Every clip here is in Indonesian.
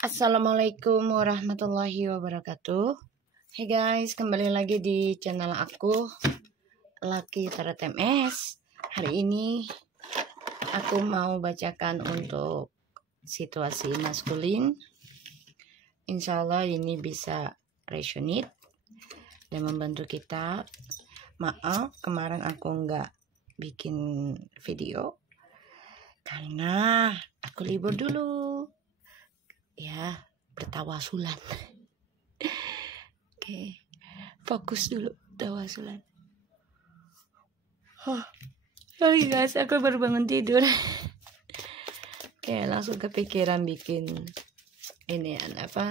Assalamualaikum warahmatullahi wabarakatuh. Hey guys, kembali lagi di channel aku, Lucky Tarot MS. Hari ini aku mau bacakan untuk situasi maskulin. Insya Allah ini bisa resonate dan membantu kita. Maaf kemarin aku nggak bikin video karena aku libur dulu. Ya, bertawasulan. Oke, fokus dulu tawasulan. Sorry guys, aku baru bangun tidur. Oke, langsung kepikiran bikin ini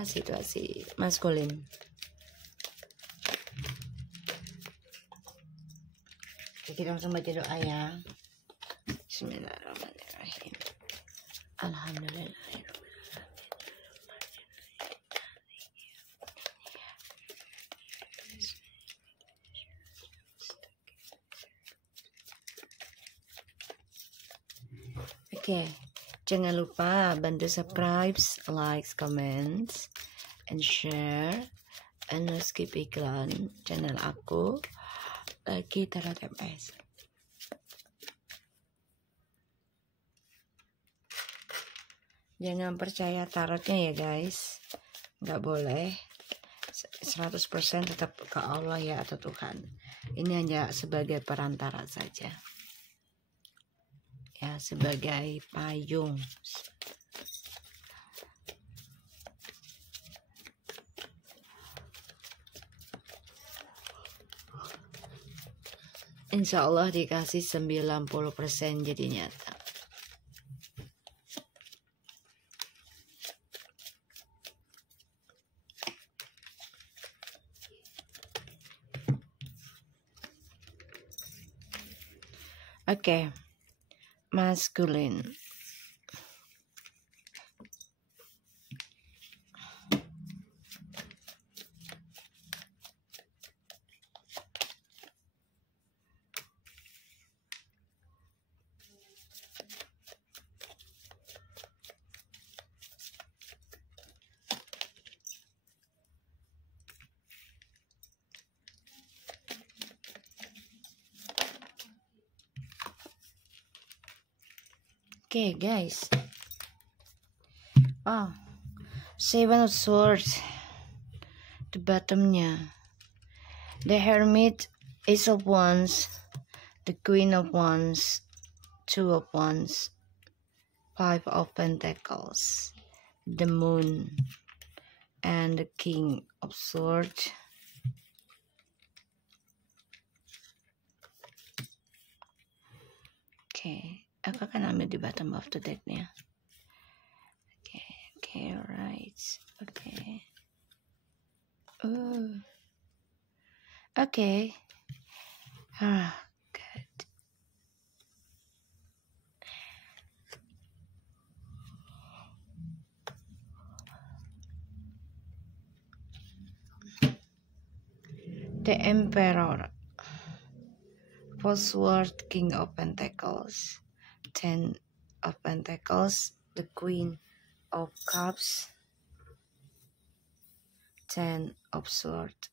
situasi maskulin. Oke, kita langsung baca doa ya. Bismillahirrahmanirrahim. Alhamdulillah. Oke, jangan lupa bantu subscribe, like, comments, and share, and skip iklan channel aku, Lucky Tarot MS. Jangan percaya tarotnya ya guys, nggak boleh 100% tetap ke Allah ya atau Tuhan. Ini hanya sebagai perantara saja. Ya, sebagai payung. Insya Allah dikasih 90% jadi nyata. Oke. Maskulin. Okay, guys. Seven of Swords. The bottomnya. The Hermit, Ace of Wands, the Queen of Wands, Two of Wands, Five of Pentacles, the Moon, and the King of Swords. Okay. Aku akan ambil di bottom of the decknya. Okay, right. Okay. Okay. Good. The Emperor. Four Swords, King of Pentacles. 10 of Pentacles, the Queen of Cups, 10 of Swords.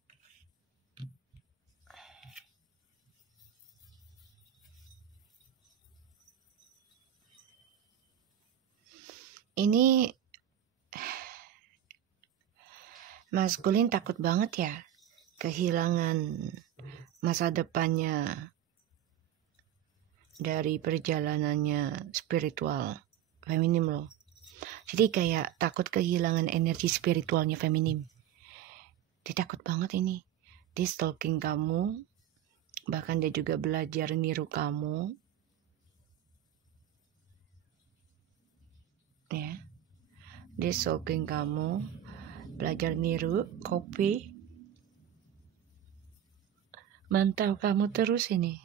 Ini maskulin takut banget ya kehilangan masa depannya dari perjalanannya spiritual feminim loh. Jadi kayak takut kehilangan energi spiritualnya feminim. Dia takut banget ini. Dia stalking kamu. Bahkan dia juga belajar niru kamu. Ya. Dia stalking kamu. Belajar niru, copy. Mantau kamu terus ini.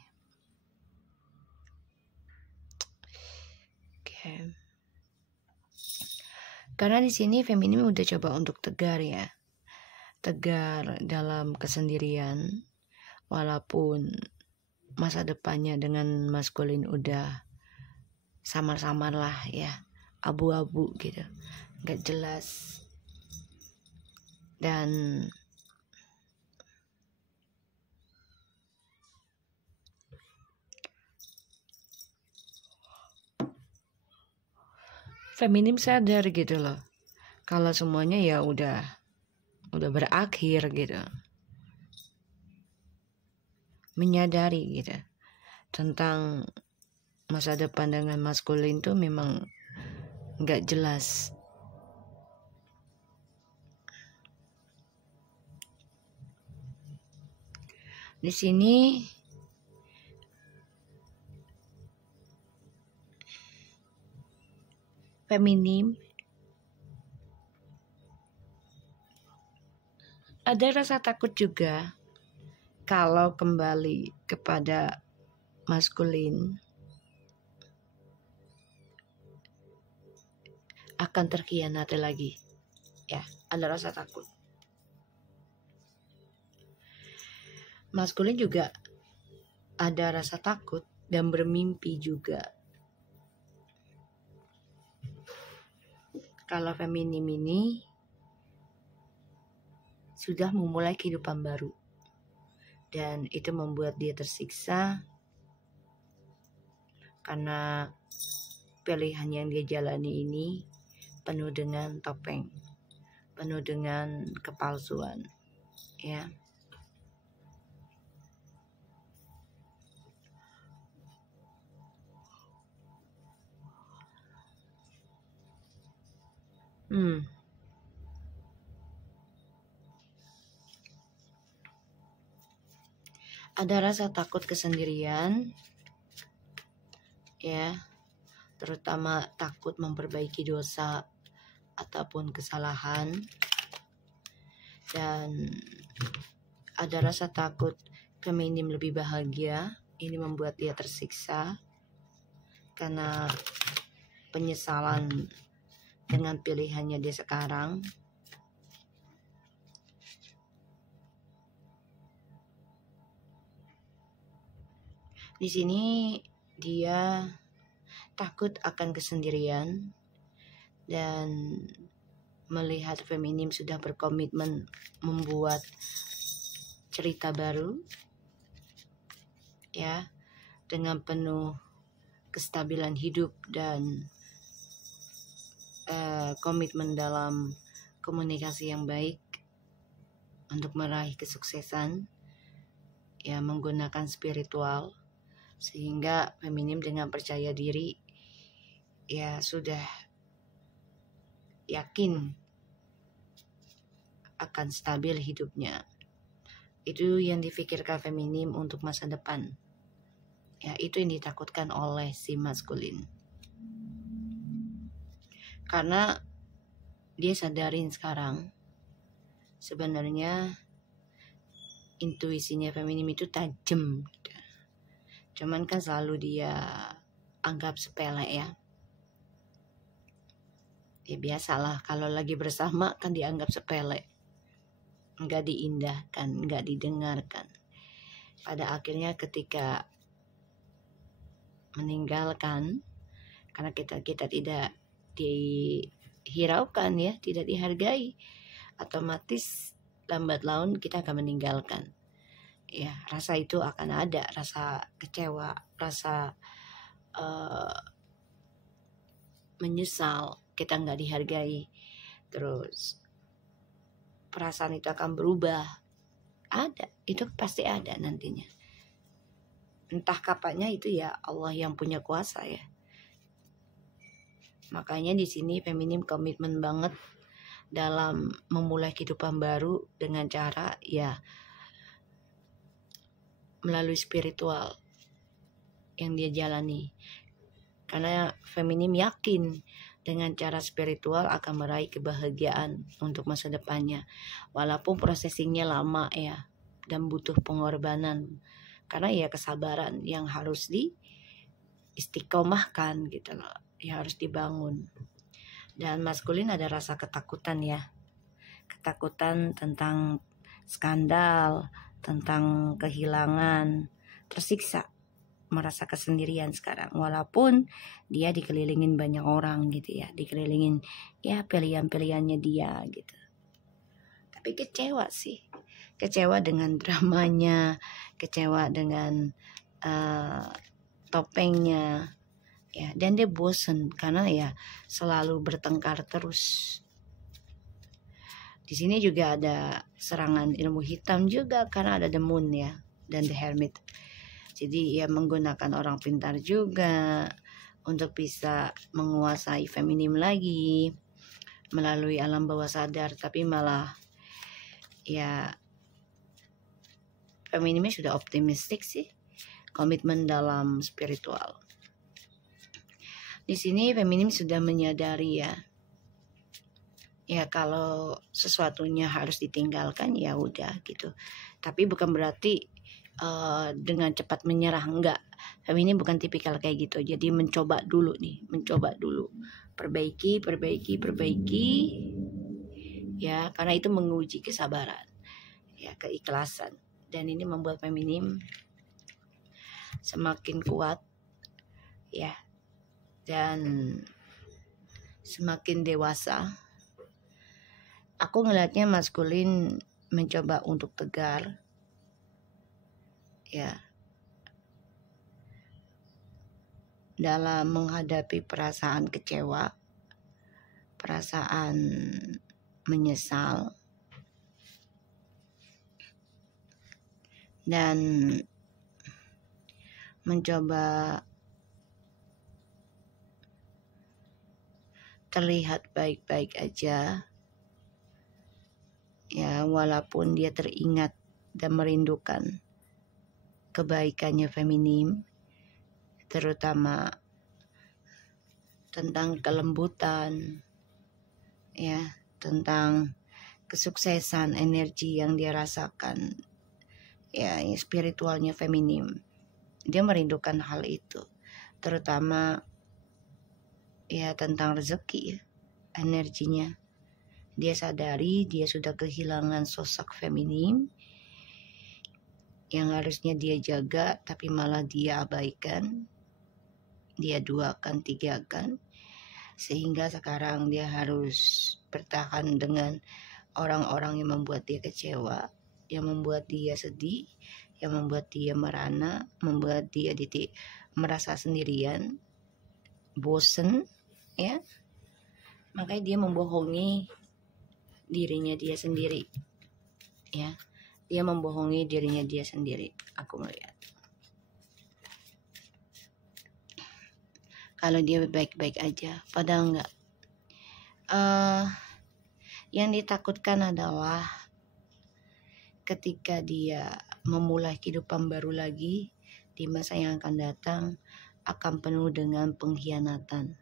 Karena di sini feminim udah coba untuk tegar ya. Tegar dalam kesendirian. Walaupun masa depannya dengan maskulin udah samar-samar lah ya. Abu-abu gitu. Gak jelas. Dan feminim sadar gitu loh, kalau semuanya ya udah berakhir gitu. Menyadari gitu tentang masa depan dengan maskulin tuh memang nggak jelas. Di sini feminim ada rasa takut juga kalau kembali kepada maskulin akan terkhianati lagi. Ya, ada rasa takut. Maskulin juga ada rasa takut dan bermimpi juga. Kalau feminim ini sudah memulai kehidupan baru. Dan itu membuat dia tersiksa karena pilihan yang dia jalani ini penuh dengan topeng, penuh dengan kepalsuan, ya. Ada rasa takut kesendirian, ya, terutama takut memperbaiki dosa ataupun kesalahan, dan ada rasa takut feminim lebih bahagia. Ini membuat dia tersiksa karena penyesalan dengan pilihannya dia sekarang. Di sini dia takut akan kesendirian dan melihat feminim sudah berkomitmen membuat cerita baru, ya, dengan penuh kestabilan hidup dan komitmen dalam komunikasi yang baik untuk meraih kesuksesan, ya, menggunakan spiritual, sehingga feminim dengan percaya diri ya sudah yakin akan stabil hidupnya. Itu yang difikirkan feminim untuk masa depan. Ya, itu yang ditakutkan oleh si maskulin. Karena dia sadarin sekarang sebenarnya intuisinya feminim itu tajam. Cuman kan selalu dia anggap sepele, ya. Ya biasalah kalau lagi bersama kan dianggap sepele, nggak diindahkan, nggak didengarkan. Pada akhirnya ketika meninggalkan, karena kita tidak dihiraukan, ya, tidak dihargai, otomatis lambat laun kita akan meninggalkan. Ya, rasa itu akan ada, rasa kecewa, rasa menyesal kita nggak dihargai, terus perasaan itu akan berubah. Ada, itu pasti ada nantinya. Entah kapannya, itu ya Allah yang punya kuasa, ya. Makanya di sini feminim komitmen banget dalam memulai kehidupan baru dengan cara, ya, melalui spiritual yang dia jalani. Karena feminim yakin dengan cara spiritual akan meraih kebahagiaan untuk masa depannya. Walaupun prosesingnya lama, ya, dan butuh pengorbanan. Karena ya kesabaran yang harus istiqomahkan gitu loh, yang harus dibangun. Dan maskulin ada rasa ketakutan, ya. Ketakutan tentang skandal, tentang kehilangan, tersiksa, merasa kesendirian sekarang, walaupun dia dikelilingin banyak orang gitu, ya, dikelilingin ya pilihan-pilihannya dia gitu. tapi kecewa sih, kecewa dengan dramanya, kecewa dengan topengnya ya, dan dia bosen karena ya selalu bertengkar terus. Di sini juga ada serangan ilmu hitam juga karena ada the moon ya dan the hermit. Jadi ia menggunakan orang pintar juga untuk bisa menguasai feminim lagi melalui alam bawah sadar, tapi malah ya feminimnya sudah optimistik sih, komitmen dalam spiritual. Di sini feminim sudah menyadari ya kalau sesuatunya harus ditinggalkan ya udah gitu. Tapi bukan berarti dengan cepat menyerah, enggak. Feminim bukan tipikal kayak gitu. Jadi mencoba dulu, perbaiki ya, karena itu menguji kesabaran ya, keikhlasan, dan ini membuat feminim semakin kuat ya, dan semakin dewasa. Aku ngelihatnya maskulin mencoba untuk tegar ya dalam menghadapi perasaan kecewa, perasaan menyesal, dan mencoba terlihat baik-baik aja ya, walaupun dia teringat dan merindukan kebaikannya feminim, terutama tentang kelembutan ya, tentang kesuksesan, energi yang dia rasakan ya, spiritualnya feminim. Dia merindukan hal itu, terutama ya tentang rezeki ya, energinya. Dia sadari dia sudah kehilangan sosok feminim yang harusnya dia jaga, tapi malah dia abaikan, dia duakan, tigakan, sehingga sekarang dia harus bertahan dengan orang-orang yang membuat dia kecewa, yang membuat dia sedih, yang membuat dia merana, membuat dia merasa sendirian, bosen ya. Makanya dia membohongi dirinya dia sendiri ya, dia membohongi dirinya dia sendiri. Aku melihat kalau dia baik-baik aja, padahal enggak. Yang ditakutkan adalah ketika dia memulai kehidupan baru lagi di masa yang akan datang akan penuh dengan pengkhianatan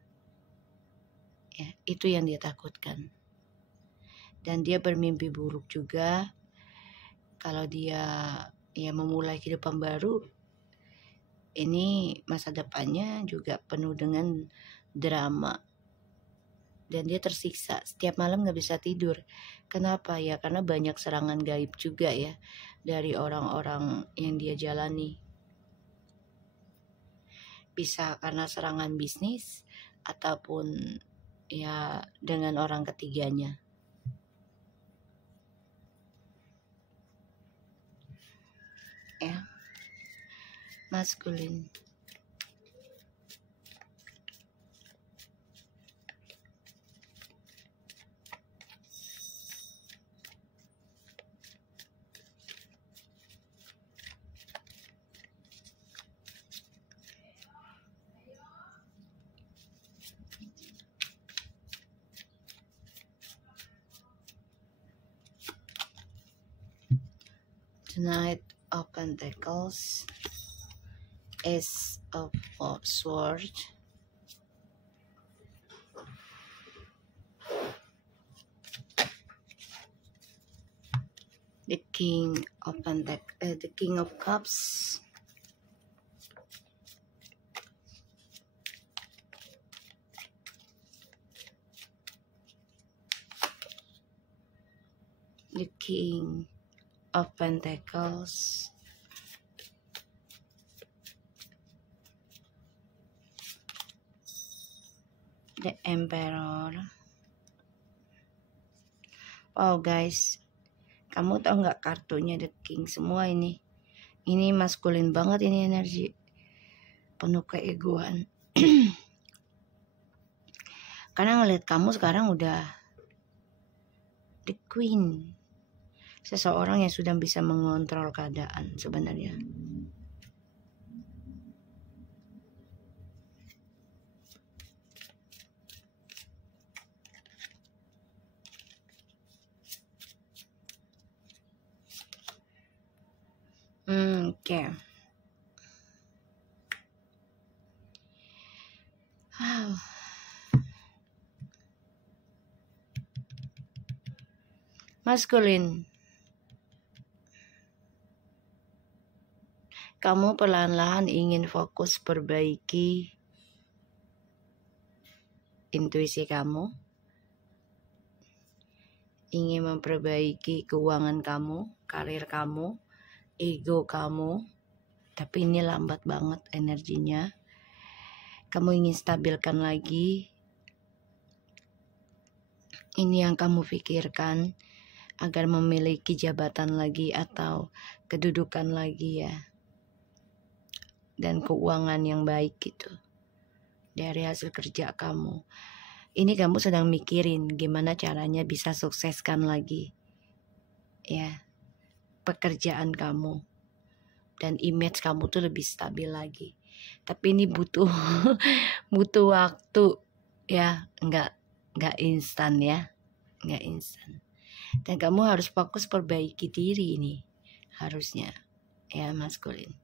ya, itu yang dia takutkan. Dan dia bermimpi buruk juga kalau dia ya memulai kehidupan baru ini, masa depannya juga penuh dengan drama, dan dia tersiksa setiap malam, nggak bisa tidur. Kenapa ya? Karena banyak serangan gaib juga ya dari orang-orang yang dia jalani. Bisa karena serangan bisnis ataupun ya dengan orang ketiganya ya, maskulin. Knight of Pentacles, Ace of Swords, the King of Pentacles, the King of Cups, the King of Pentacles, the Emperor. Wow guys, Kamu tahu nggak kartunya The King semua ini maskulin banget, ini energi penuh keegoan. Karena ngeliat kamu sekarang udah the queen, seseorang yang sudah bisa mengontrol keadaan sebenarnya. Oke. Maskulin, kamu perlahan-lahan ingin fokus perbaiki intuisi kamu, ingin memperbaiki keuangan kamu, karir kamu, ego kamu, tapi ini lambat banget energinya. Kamu ingin stabilkan lagi. Ini yang kamu pikirkan agar memiliki jabatan lagi atau kedudukan lagi ya. Dan keuangan yang baik gitu. Dari hasil kerja kamu. Ini kamu sedang mikirin gimana caranya bisa sukseskan lagi. Ya. Pekerjaan kamu. Dan image kamu tuh lebih stabil lagi. Tapi ini butuh waktu ya, enggak instan ya, enggak instan. Dan kamu harus fokus perbaiki diri ini harusnya ya, maskulin.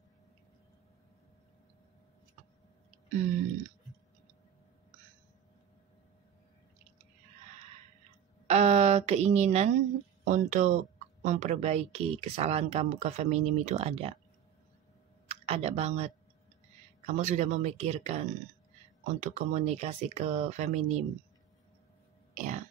Keinginan untuk memperbaiki kesalahan kamu ke feminim itu ada banget. Kamu sudah memikirkan untuk komunikasi ke feminim ya.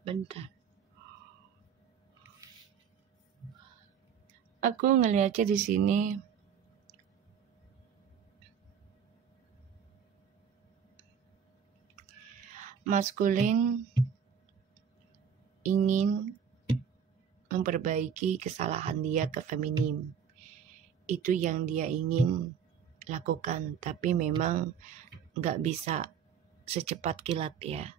Bentar, aku ngelihatnya di sini maskulin ingin memperbaiki kesalahan dia ke feminim. Itu yang dia ingin lakukan, tapi memang gak bisa secepat kilat ya.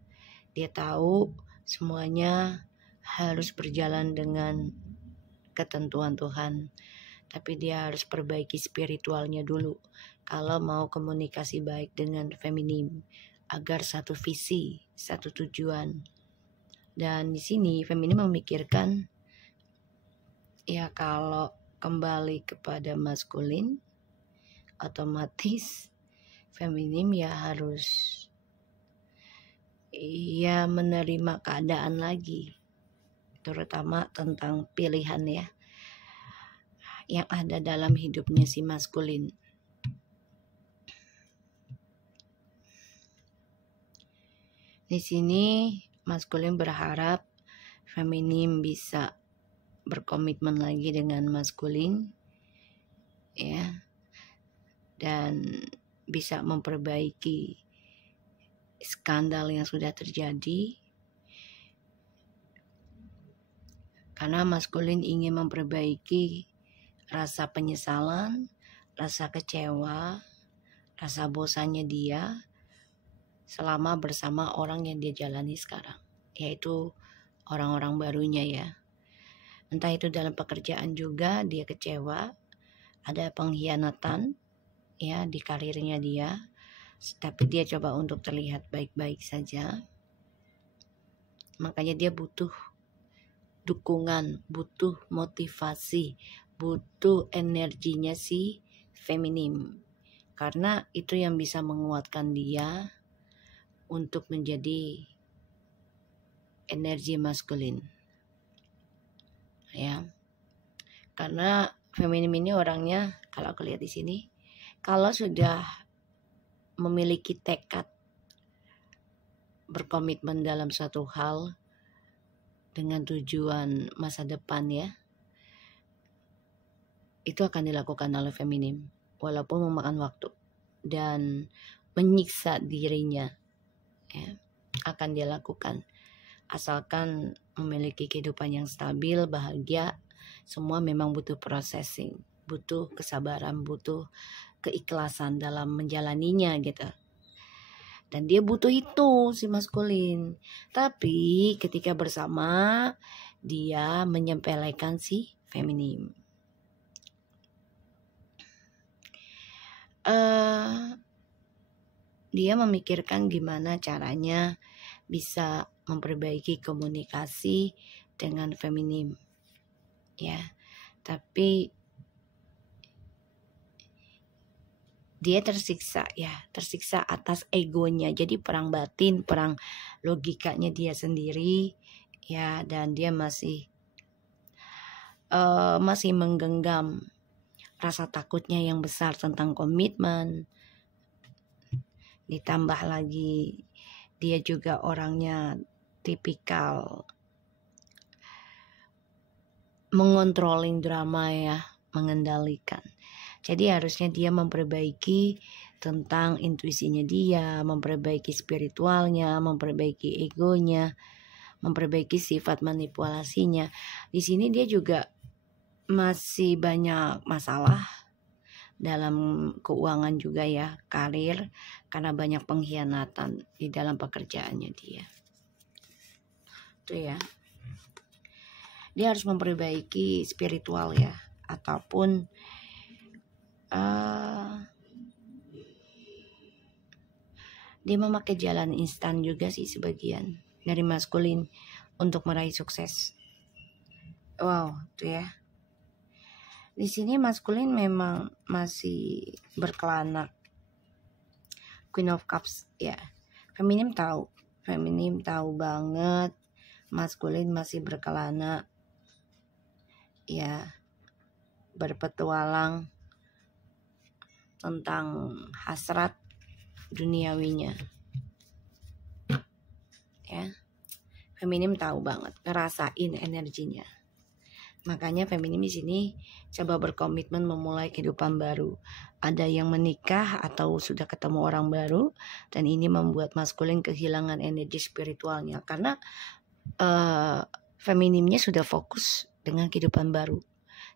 Dia tahu semuanya harus berjalan dengan ketentuan Tuhan, tapi dia harus perbaiki spiritualnya dulu kalau mau komunikasi baik dengan feminim, agar satu visi, satu tujuan. Dan di sini feminim memikirkan ya, kalau kembali kepada maskulin, otomatis feminim ya harus ya menerima keadaan lagi, terutama tentang pilihan ya yang ada dalam hidupnya si maskulin. Di sini maskulin berharap feminim bisa berkomitmen lagi dengan maskulin ya, dan bisa memperbaiki skandal yang sudah terjadi, karena maskulin ingin memperbaiki rasa penyesalan, rasa kecewa, rasa bosannya dia selama bersama orang yang dia jalani sekarang, yaitu orang-orang barunya ya. Entah itu dalam pekerjaan juga dia kecewa, ada pengkhianatan ya di karirnya dia, tapi dia coba untuk terlihat baik-baik saja. Makanya dia butuh dukungan, butuh motivasi, butuh energinya si feminim, karena itu yang bisa menguatkan dia untuk menjadi energi maskulin ya. Karena feminim ini orangnya, kalau aku lihat di sini, kalau sudah memiliki tekad berkomitmen dalam suatu hal, dengan tujuan masa depan ya, itu akan dilakukan oleh feminim walaupun memakan waktu dan menyiksa dirinya ya, akan dia lakukan asalkan memiliki kehidupan yang stabil, bahagia. Semua memang butuh processing, butuh kesabaran, butuh keikhlasan dalam menjalaninya gitu. Dan dia butuh itu si maskulin. Tapi ketika bersama dia menyempelekan si feminim. Dia memikirkan gimana caranya bisa memperbaiki komunikasi dengan feminim. Ya. Tapi dia tersiksa atas egonya. Jadi perang batin, perang logikanya dia sendiri ya, dan dia masih menggenggam rasa takutnya yang besar tentang komitmen. Ditambah lagi dia juga orangnya tipikal mengontrolling drama ya, mengendalikan. Jadi harusnya dia memperbaiki tentang intuisinya dia, memperbaiki spiritualnya, memperbaiki egonya, memperbaiki sifat manipulasinya. Di sini dia juga masih banyak masalah dalam keuangan juga ya, karir, karena banyak pengkhianatan di dalam pekerjaannya dia. Itu ya. Dia harus memperbaiki spiritual ya, ataupun dia memakai jalan instan juga sih sebagian dari maskulin untuk meraih sukses. Wow, tuh ya. Di sini maskulin memang masih berkelana. Queen of Cups ya. Feminim tahu banget maskulin masih berkelana ya, berpetualang tentang hasrat duniawinya ya. Feminim tahu banget, ngerasain energinya. Makanya feminim di sini coba berkomitmen memulai kehidupan baru. Ada yang menikah atau sudah ketemu orang baru, dan ini membuat maskulin kehilangan energi spiritualnya karena feminimnya sudah fokus dengan kehidupan baru.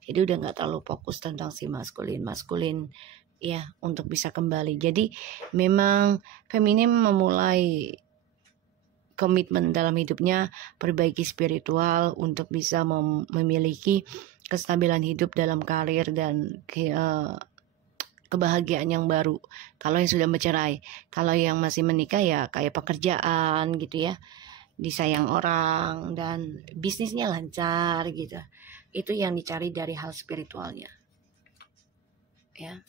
Jadi udah nggak terlalu fokus tentang si maskulin ya, untuk bisa kembali. Jadi memang feminim memulai komitmen dalam hidupnya, perbaiki spiritual untuk bisa memiliki kestabilan hidup dalam karir dan kebahagiaan yang baru. Kalau yang sudah bercerai, kalau yang masih menikah ya kayak pekerjaan gitu ya, disayang orang dan bisnisnya lancar gitu. Itu yang dicari dari hal spiritualnya ya.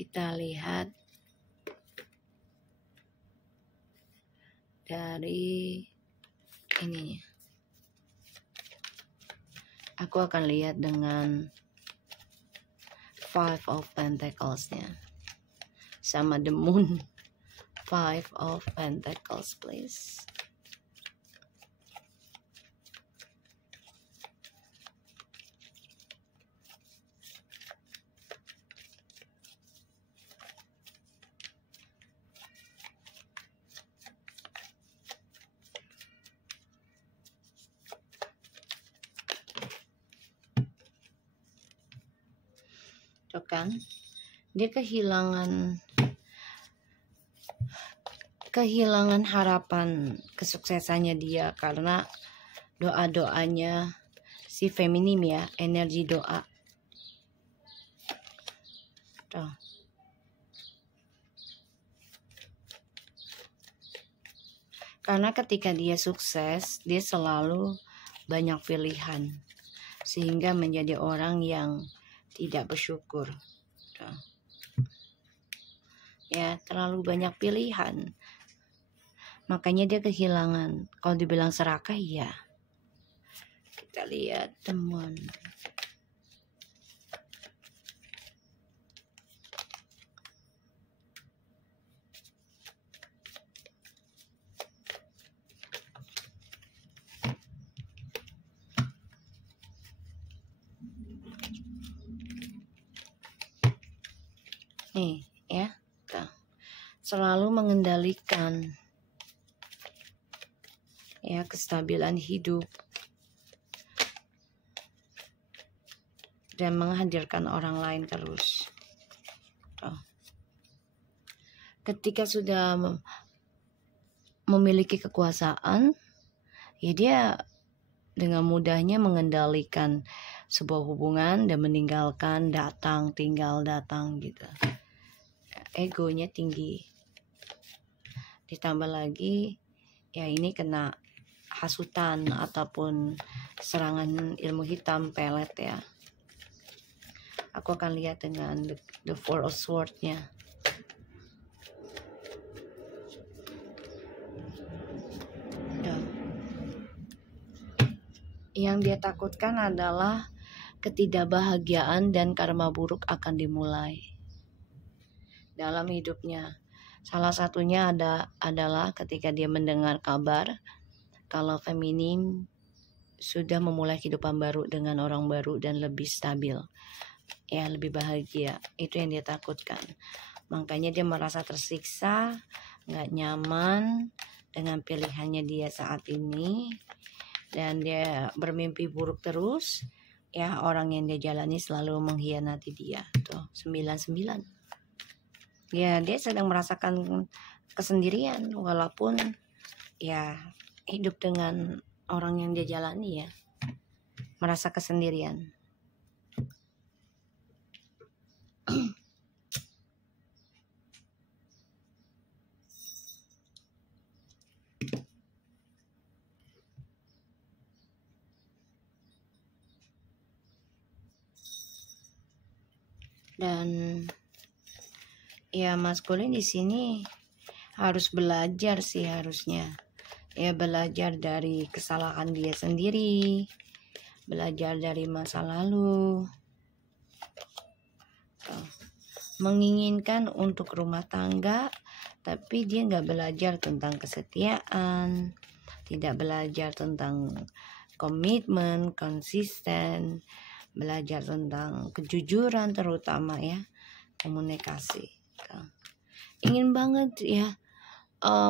Kita lihat dari ininya. Aku akan lihat dengan Five of Pentacles-nya sama the Moon. Five of Pentacles, please. Tuh kan, dia kehilangan harapan kesuksesannya dia karena doa-doanya si feminim ya, energi doa. Tuh. Karena ketika dia sukses, dia selalu banyak pilihan sehingga menjadi orang yang tidak bersyukur. Tuh. Ya, terlalu banyak pilihan. Makanya dia kehilangan. Kalau dibilang serakah, ya. Kita lihat teman. Nih ya, tuh. Selalu mengendalikan ya kestabilan hidup dan menghadirkan orang lain terus. Tuh. Ketika sudah memiliki kekuasaan, ya dia dengan mudahnya mengendalikan sebuah hubungan dan meninggalkan datang tinggal datang gitu. Egonya tinggi. Ditambah lagi ya ini kena hasutan ataupun serangan ilmu hitam pelet ya. Aku akan lihat dengan the Four of Swords-nya. Yang dia takutkan adalah ketidakbahagiaan dan karma buruk akan dimulai dalam hidupnya. Salah satunya adalah ketika dia mendengar kabar kalau feminim sudah memulai kehidupan baru dengan orang baru dan lebih stabil. Ya, lebih bahagia. Itu yang dia takutkan. Makanya dia merasa tersiksa, nggak nyaman dengan pilihannya dia saat ini. Dan dia bermimpi buruk terus. Ya, orang yang dia jalani selalu mengkhianati dia. Tuh, 99. Ya, dia sedang merasakan kesendirian walaupun ya hidup dengan orang yang dia jalani ya. Merasa kesendirian. Dan ya maskulin di sini harus belajar sih harusnya. Ya belajar dari kesalahan dia sendiri, belajar dari masa lalu. Menginginkan untuk rumah tangga, tapi dia nggak belajar tentang kesetiaan, tidak belajar tentang komitmen, konsisten, belajar tentang kejujuran terutama ya, komunikasi. Ingin banget ya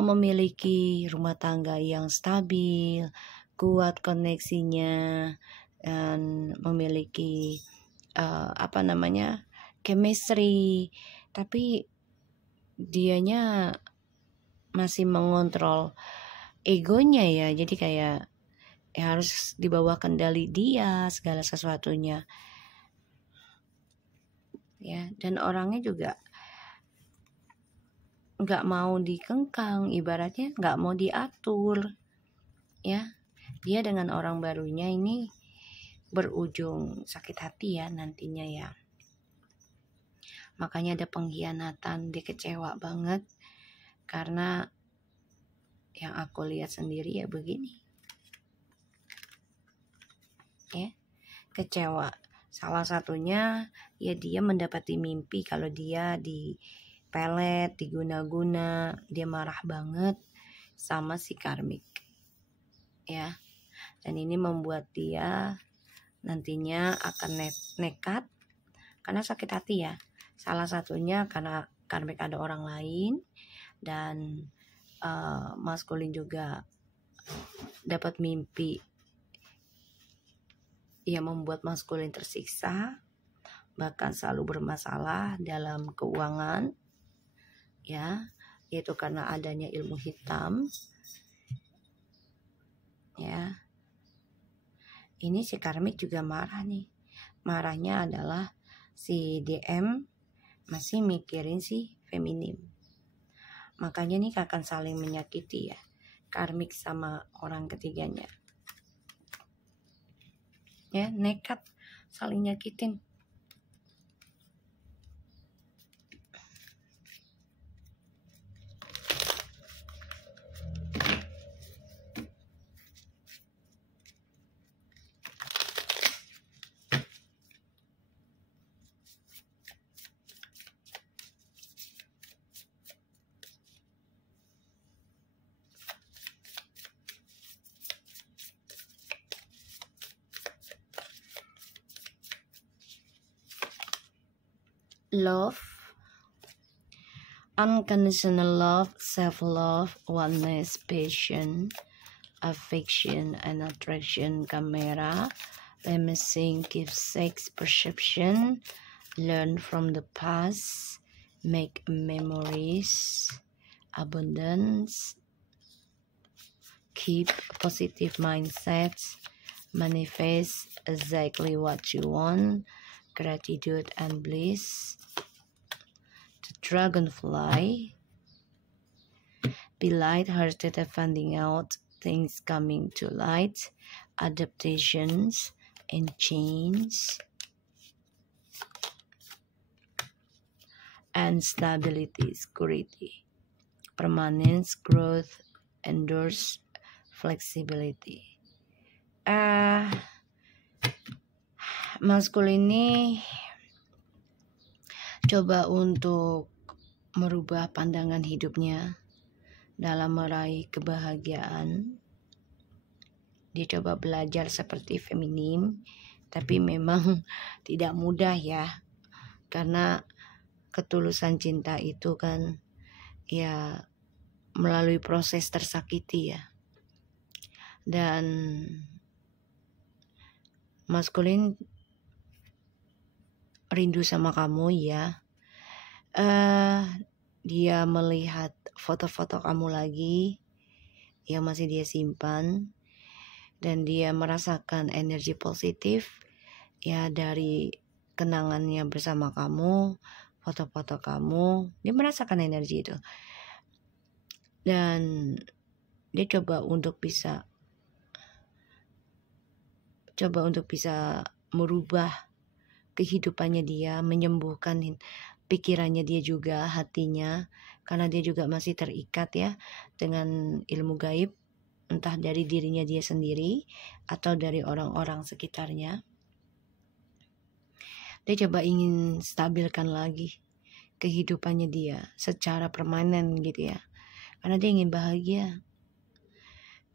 memiliki rumah tangga yang stabil, kuat koneksinya, dan memiliki chemistry, tapi dianya masih mengontrol egonya ya, jadi kayak ya harus dibawa kendali dia segala sesuatunya ya. Dan orangnya juga nggak mau dikengkang, ibaratnya nggak mau diatur ya. Dia dengan orang barunya ini berujung sakit hati ya nantinya ya. Makanya ada pengkhianatan, dia kecewa banget karena yang aku lihat sendiri ya begini ya, kecewa. Salah satunya ya dia mendapati mimpi kalau dia dipelet, diguna-guna, dia marah banget sama si karmik ya. Dan ini membuat dia nantinya akan nekat karena sakit hati ya. Salah satunya karena karmik ada orang lain, dan maskulin juga dapat mimpi yang membuat maskulin tersiksa, bahkan selalu bermasalah dalam keuangan ya, yaitu karena adanya ilmu hitam ya. Ini si karmik juga marah nih. Marahnya adalah si DM masih mikirin si feminim. Makanya nih akan saling menyakiti ya, karmik sama orang ketiganya ya, nekat saling nyakitin. Love unconditional love, self-love, oneness, passion, affection, and attraction, camera, reminiscing, keepsakes, perception, learn from the past, make memories, abundance, keep positive mindsets, manifest exactly what you want, gratitude and bliss, the dragonfly, be light-hearted at finding out things coming to light, adaptations and change, and stability, security, permanence, growth, endurance, flexibility. Maskul ini coba untuk merubah pandangan hidupnya dalam meraih kebahagiaan. Dia coba belajar seperti feminim, tapi memang tidak mudah ya, karena ketulusan cinta itu kan ya melalui proses tersakiti ya. Dan maskulin rindu sama kamu ya. Dia melihat foto-foto kamu lagi yang masih dia simpan, dan dia merasakan energi positif ya dari kenangannya bersama kamu, foto-foto kamu. Dia merasakan energi itu, dan dia coba untuk bisa merubah kehidupannya dia, menyembuhkan pikirannya dia juga, hatinya, karena dia juga masih terikat ya dengan ilmu gaib, entah dari dirinya dia sendiri atau dari orang-orang sekitarnya. Dia coba ingin stabilkan lagi kehidupannya dia secara permanen gitu ya, karena dia ingin bahagia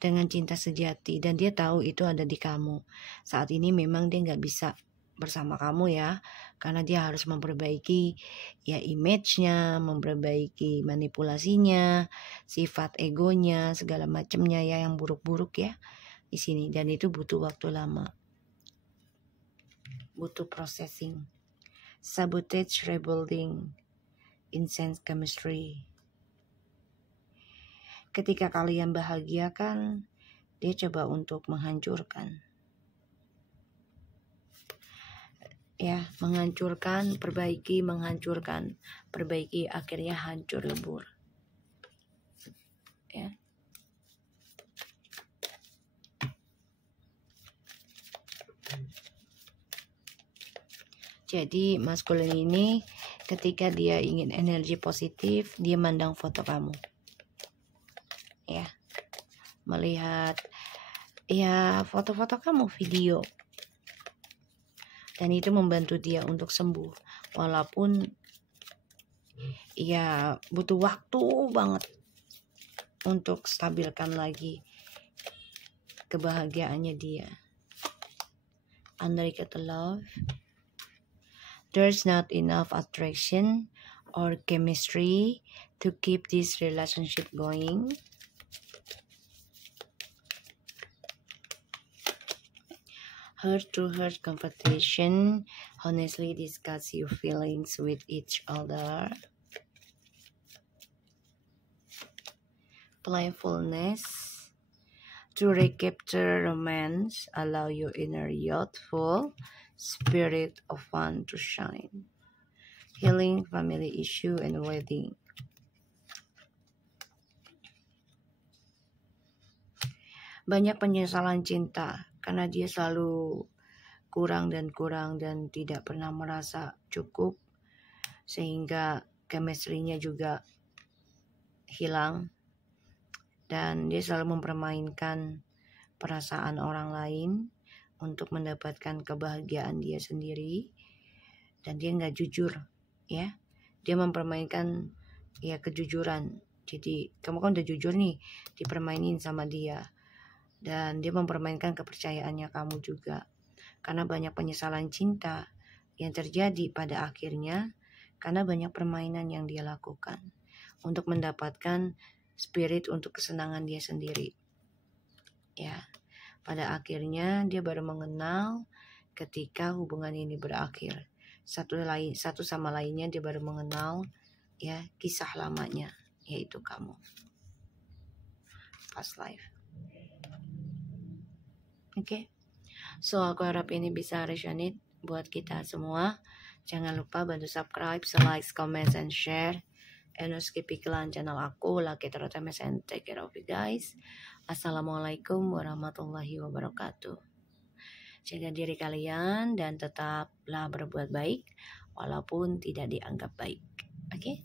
dengan cinta sejati, dan dia tahu itu ada di kamu. Saat ini memang dia nggak bisa bersama kamu ya, karena dia harus memperbaiki ya image-nya, memperbaiki manipulasinya, sifat egonya, segala macamnya ya yang buruk-buruk ya di sini, dan itu butuh waktu lama, butuh processing, sabotage, rebuilding, intense chemistry. Ketika kalian bahagia kan, dia coba untuk menghancurkan. Ya, menghancurkan, perbaiki, menghancurkan, perbaiki, akhirnya hancur lebur. Ya. Jadi maskulin ini ketika dia ingin energi positif, dia mandang foto kamu. Ya. Melihat ya foto-foto kamu, video. Dan itu membantu dia untuk sembuh, walaupun ya butuh waktu banget untuk stabilkan lagi kebahagiaannya dia. Unrequited love, there's not enough attraction or chemistry to keep this relationship going. Heart-to-heart conversation, honestly discuss your feelings with each other. Playfulness, to recapture romance, allow your inner youthful spirit of fun to shine. Healing family issue and wedding. Banyak penyesalan cinta karena dia selalu kurang dan tidak pernah merasa cukup, sehingga chemistry-nya juga hilang, dan dia selalu mempermainkan perasaan orang lain untuk mendapatkan kebahagiaan dia sendiri, dan dia nggak jujur ya. Dia mempermainkan ya kejujuran. Jadi kamu kan udah jujur nih, dipermainin sama dia, dan dia mempermainkan kepercayaannya kamu juga. Karena banyak penyesalan cinta yang terjadi pada akhirnya karena banyak permainan yang dia lakukan. untuk mendapatkan spirit untuk kesenangan dia sendiri. Ya, pada akhirnya dia baru mengenal ketika hubungan ini berakhir. Satu sama lainnya dia baru mengenal ya kisah lamanya, yaitu kamu. Past life. Oke. So aku harap ini bisa resonate buat kita semua. Jangan lupa bantu subscribe, like, comment, and share. And no skip iklan channel aku, Lucky Tarot MS, and take care of you guys. Assalamualaikum warahmatullahi wabarakatuh. Jaga diri kalian dan tetaplah berbuat baik walaupun tidak dianggap baik. Oke?